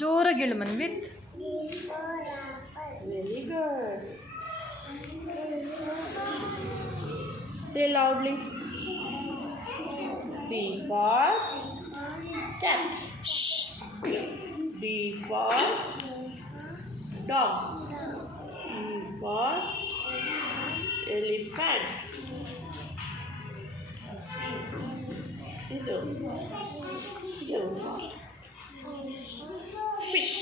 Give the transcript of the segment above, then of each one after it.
ಜೋರಾಗಿ ಹೇಳು Manvith. Very good. Say loudly. C for cat. Shh. D for dog. E for elephant. Itu. Fish.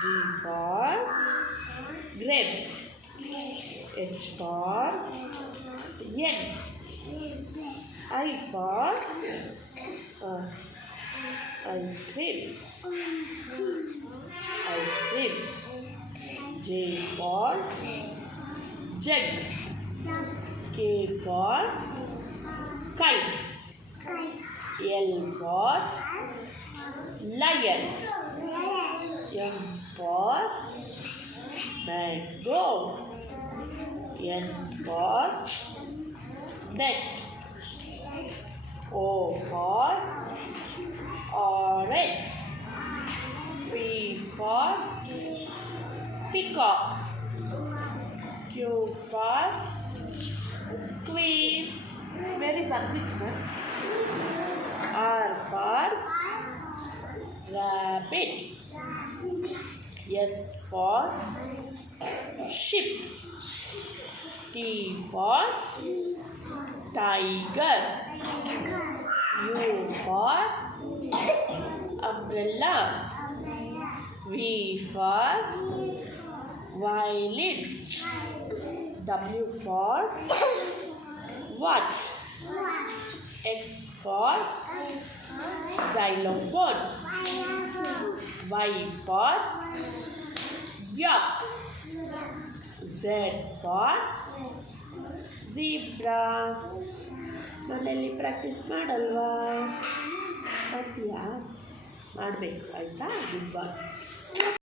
G for grapes. H for hen. I for ice cream. Ice cream. J for jug. K for kite. L for lion. M for mango. N for nest. O for orange. P for peacock. Q for queen. Where is Arpit? R for rabbit. S for sheep. T for tiger. U for umbrella. V for violin. W for watch. X for xylophone. Y for yak. Z for zebra. ಮನೆಯಲ್ಲಿ practice ಮಾಡಲ್ವಾ? ಮಾಡ್ತೀಯಾ? ಮಾಡಬೇಕು ಆಯಿತಾ? Good ಬಾಯ್.